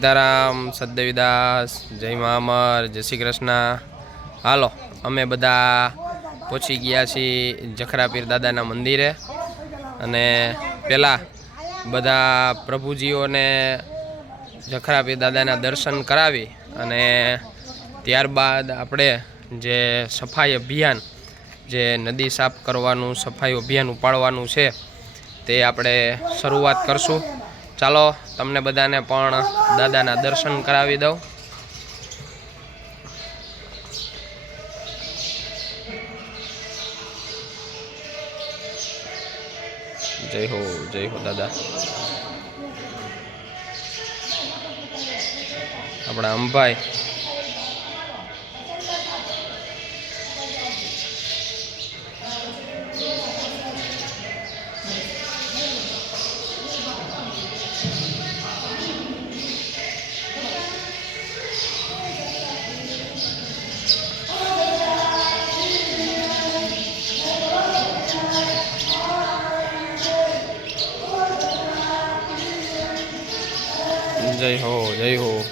સીતારામ સદેવીદાસ જય અમર, જય શ્રી કૃષ્ણ. હાલો, અમે બધા પહોંચી ગયા છીએ જખરાપીર દાદાના મંદિરે. અને પહેલાં બધા પ્રભુજીઓને જખરાપીર દાદાના દર્શન કરાવી અને ત્યારબાદ આપણે જે સફાઈ અભિયાન, જે નદી સાફ કરવાનું, સફાઈ અભિયાન ઉપાડવાનું છે, તે આપણે શરૂઆત કરશું. ચાલો, તમને બધાને પણ દાદાના દર્શન કરાવી દઉં. જય હો જય હો દાદા. આપણા અંબાઈ જય હો જય હો.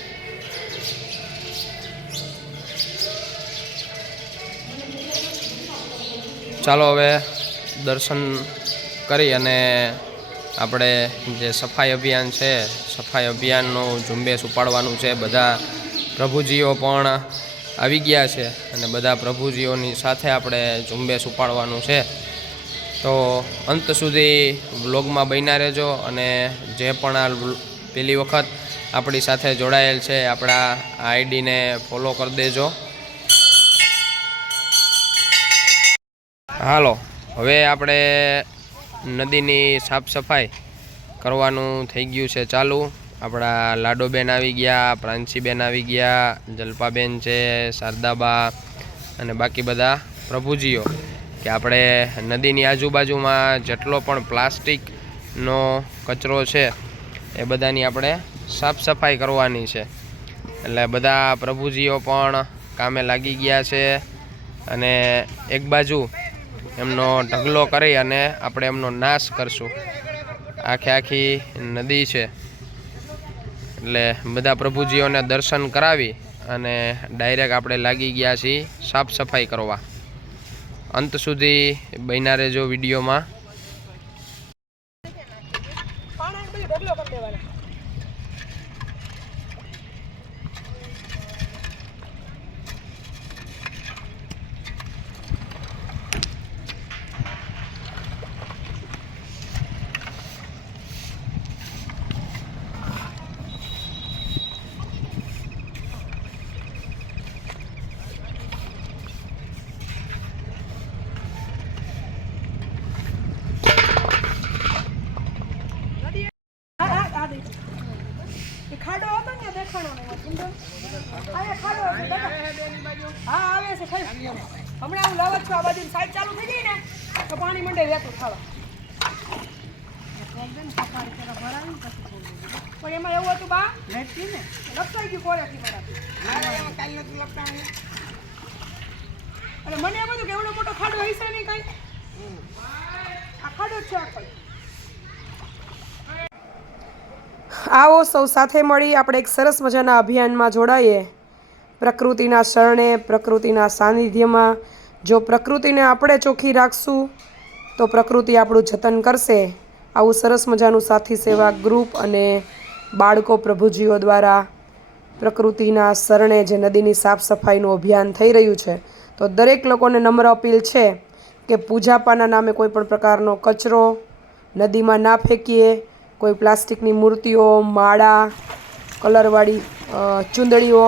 ચાલો હવે દર્શન કરી અને આપણે જે સફાઈ અભિયાન છે, સફાઈ અભિયાનનું ઝુંબેશ ઉપાડવાનું છે. બધા પ્રભુજીઓ પણ આવી ગયા છે અને બધા પ્રભુજીઓની સાથે આપણે ઝુંબેશ ઉપાડવાનું છે. તો અંત સુધી વ્લોગમાં બન્યા રહેજો અને જે પણ આ પહેલી વખત આપણી સાથે જોડાયેલ છે. આપણા આઈડીને ફોલો કરી દેજો. હાલો, હવે આપણે નદીની સાફ સફાઈ કરવાનું થઈ ગયું છે ચાલુ. આપણા લાડોબેન આવી ગયા પ્રાંસીબેન આવી ગયા, જલ્પાબેન છે, શારદાબા અને બાકી બધા પ્રભુજીઓ. કે આપણે નદીની આજુબાજુમાં જેટલો પણ પ્લાસ્ટિકનો કચરો છે, એ બધાની આપણે સાફ સફાઈ કરવાની છે. એટલે બધા પ્રભુજીઓ પણ કામે લાગી ગયા છે અને એક બાજુ એમનો ઢગલો કરી અને આપણે એમનો નાશ કરશું. આખે આખી નદી છે. એટલે બધા પ્રભુજીઓને દર્શન કરાવી અને ડાયરેક્ટ આપણે લાગી ગયા છીએ સાફ સફાઈ કરવા. અંત સુધી બન્યા રહેજો વિડીયોમાં હા, હા, આ દેખો. એ ખાડો હતો ને દેખાણો નહીં મને, સમજો? હા, આવે છે, ખરી. હમણાં હું લાવત આ બાજુ સાઈડ ચાલુ થઈ ને તો પાણી મંડે રહેતું ખાવા પણ એમાં એવું હતું બા લપસાઈ ગયું કોળેથી મારાથી. અને મને એમ હતું કે એવડો મોટો ખાડો હશે નહીં કઈ આ ખાડો જ છે આખો આવો સૌ સાથે મળી આપણે એક સરસ મજાના અભિયાનમાં જોડાઈએ. પ્રકૃતિના શરણે, પ્રકૃતિના સાનિધ્યમાં. જો પ્રકૃતિને આપણે ચોખ્ખી રાખશું, તો પ્રકૃતિ આપણું જતન કરશે. આવું સરસ મજાનું સાથી સેવા ગ્રુપ અને બાળકો પ્રભુજીઓ દ્વારા પ્રકૃતિના શરણે જે નદીની સાફ સફાઈનું અભિયાન થઈ રહ્યું છે, તો દરેક લોકોને નમ્ર અપીલ છે કે પૂજાપાના નામે કોઈ પણ પ્રકારનો કચરો નદીમાં ના ફેંકીએ. કોઈ પ્લાસ્ટિકની મૂર્તિઓ, માળા, કલરવાળી ચૂંદડીઓ,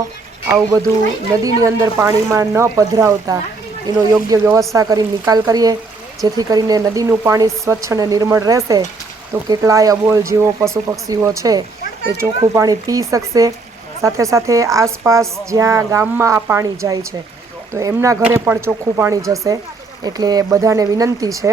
આવું બધું નદીની અંદર પાણીમાં ન પધરાવતા. એનો યોગ્ય વ્યવસ્થા કરી નિકાલ કરીએ. જેથી કરીને નદીનું પાણી સ્વચ્છ અને નિર્મળ રહેશે. તો કેટલાય અબોલ જીવો, પશુ પક્ષીઓ છે, એ ચોખ્ખું પાણી પી શકશે. સાથે સાથે આસપાસ જ્યાં ગામમાં આ પાણી જાય છે, તો એમના ઘરે પણ ચોખ્ખું પાણી જશે. એટલે બધાને વિનંતી છે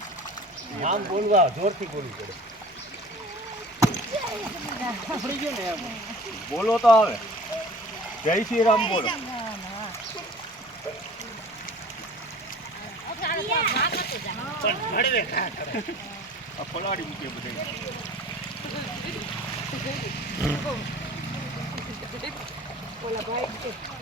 નામ બોલવા જોરથી બોલવું પડે. બોલો તો આવે જય શ્રી રામ બોલો. આ પલાળી મૂકે બધે હું હરીનભાઈ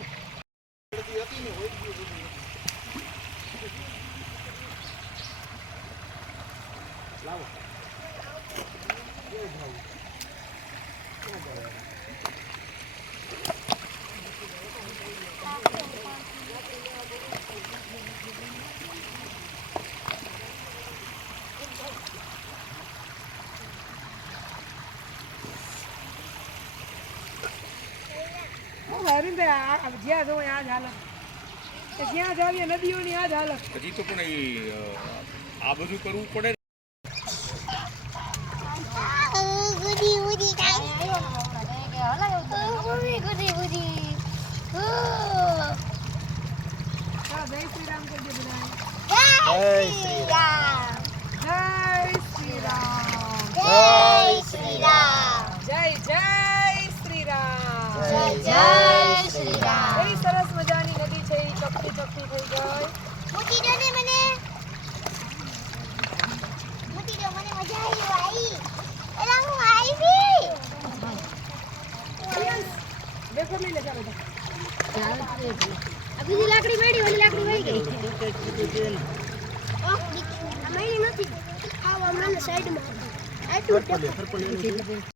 આ જ્યાં જોઉં આ જ જ્યાં જાવીએ નદીઓની આ જ હાલત હજી તો પણ આ બધું કરવું પડે ગુડી ગુડી કાઈ ગુડી ગુડી ગુડી હા, જય શ્રી રામ કરજો બધા જય શ્રી રામ જય શ્રી રામ જય શ્રી રામ જય જય શ્રી રામ જય જય શ્રી રામ એવી સરસ મજાની નદી છે એ ચોખ્ખી ચોખ્ખી થઈ ગઈ. મૂકી દો ને મને. મૂકી દો મને મજા આવી આવી એલા હું આવી દેખો મેં લેતા બધા. આ લાકડી મળી ઓલી લાકડી મળી ગઈ. નથી આવો મને સાઈડમાં